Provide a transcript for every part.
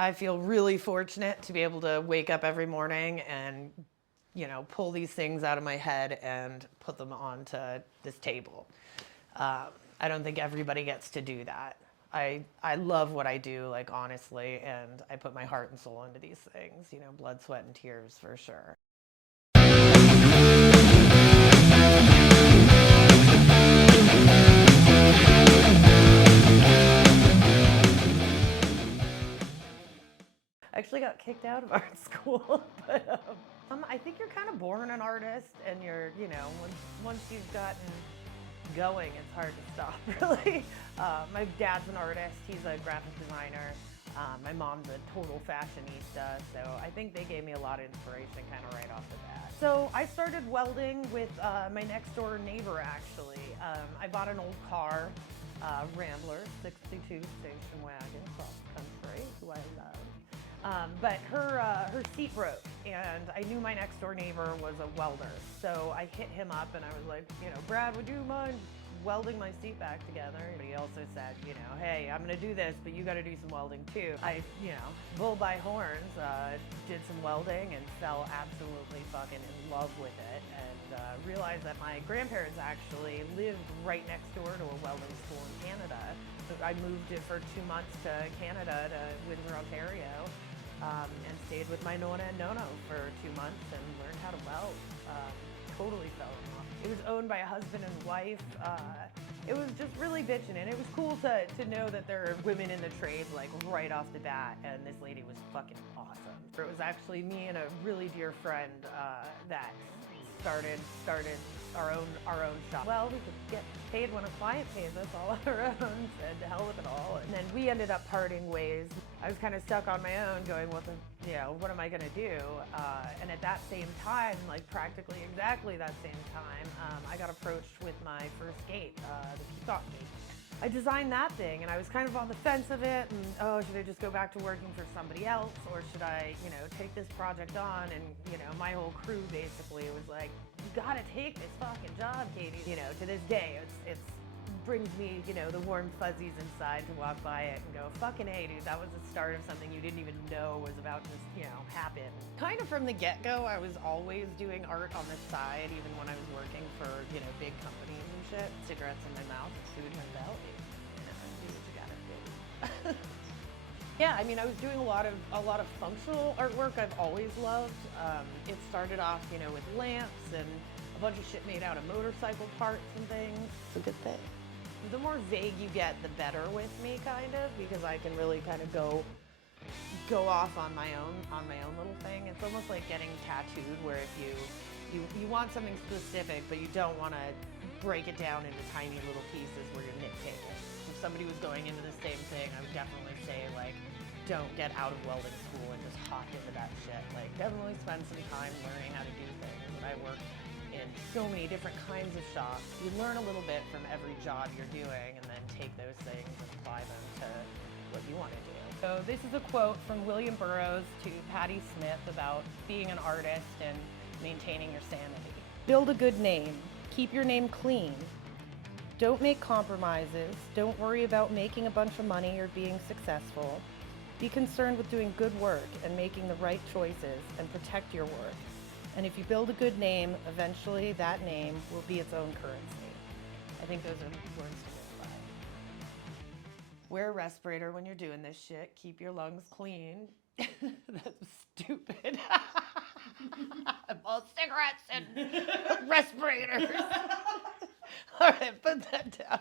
I feel really fortunate to be able to wake up every morning and, you know, pull these things out of my head and put them onto this table. I don't think everybody gets to do that. I love what I do, like, honestly, and I put my heart and soul into these things, you know, blood, sweat, and tears for sure. I actually got kicked out of art school, but I think you're kind of born an artist, and you're, you know, once you've gotten going, it's hard to stop, really. My dad's an artist, he's a graphic designer. My mom's a total fashionista, so I think they gave me a lot of inspiration kind of right off the bat. So I started welding with my next door neighbor, actually. I bought an old car, Rambler 62 station wagon, cross country, who I love. But her seat broke, and I knew my next door neighbor was a welder. So I hit him up and I was like, you know, Brad, would you mind welding my seat back together? And he also said, you know, hey, I'm gonna do this, but you gotta do some welding too. I, you know, bull by horns, did some welding and fell absolutely fucking in love with it, and realized that my grandparents actually lived right next door to a welding school in Canada. So I moved it for 2 months to Canada, to Windsor, Ontario. And stayed with my Nona and Nono for 2 months and learned how to weld. Totally fell in love. It was owned by a husband and wife. It was just really bitchin', and it was cool to know that there are women in the trade, like, right off the bat, and this lady was fucking awesome. It was actually me and a really dear friend that started our own shop. Well, we could get paid when a client pays us all on our own, said to hell with it all. And then we ended up parting ways. I was kind of stuck on my own going, what am I gonna do? And at that same time, like practically exactly that same time, I got approached with my first gate, the Peacock gate. I designed that thing, and I was kind of on the fence of it, and should I just go back to working for somebody else, or should I, you know, take this project on? And, you know, my whole crew basically was like, you gotta take this fucking job, Katie. You know, to this day, it brings me, you know, the warm fuzzies inside to walk by it and go, fucking hey, dude, that was the start of something you didn't even know was about to, you know, happen. Kind of from the get-go, I was always doing art on the side, even when I was working for, you know, big companies and shit. Cigarettes in my mouth and food in my belly. You know, do what you gotta do. Yeah, I mean, I was doing a lot of functional artwork I've always loved. It started off, you know, with lamps and a bunch of shit made out of motorcycle parts and things. It's a good thing. The more vague you get, the better with me, kind of, because I can really kind of go off on my own little thing. It's almost like getting tattooed, where if you want something specific, but you don't want to break it down into tiny little pieces where you're nitpicking. If somebody was going into the same thing, I would definitely say, like, don't get out of welding school and just hop into that shit. Like, definitely spend some time learning how to do things. And I work in so many different kinds of shops. You learn a little bit from every job you're doing, and then take those things and apply them to what you want to do. So this is a quote from William Burroughs to Patti Smith about being an artist and maintaining your sanity. Build a good name. Keep your name clean. Don't make compromises. Don't worry about making a bunch of money or being successful. Be concerned with doing good work and making the right choices, and protect your work. And if you build a good name, eventually that name will be its own currency. I think those are words to live by. Wear a respirator when you're doing this shit. Keep your lungs clean. That's stupid. All cigarettes and respirators. All right, put that down.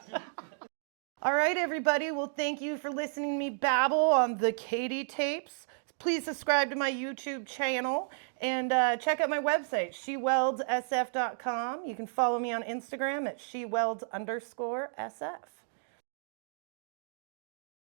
All right, everybody. Well, thank you for listening to me babble on the Katie tapes. Please subscribe to my YouTube channel and check out my website, sheweldsSF.com. You can follow me on Instagram at shewelds_SF.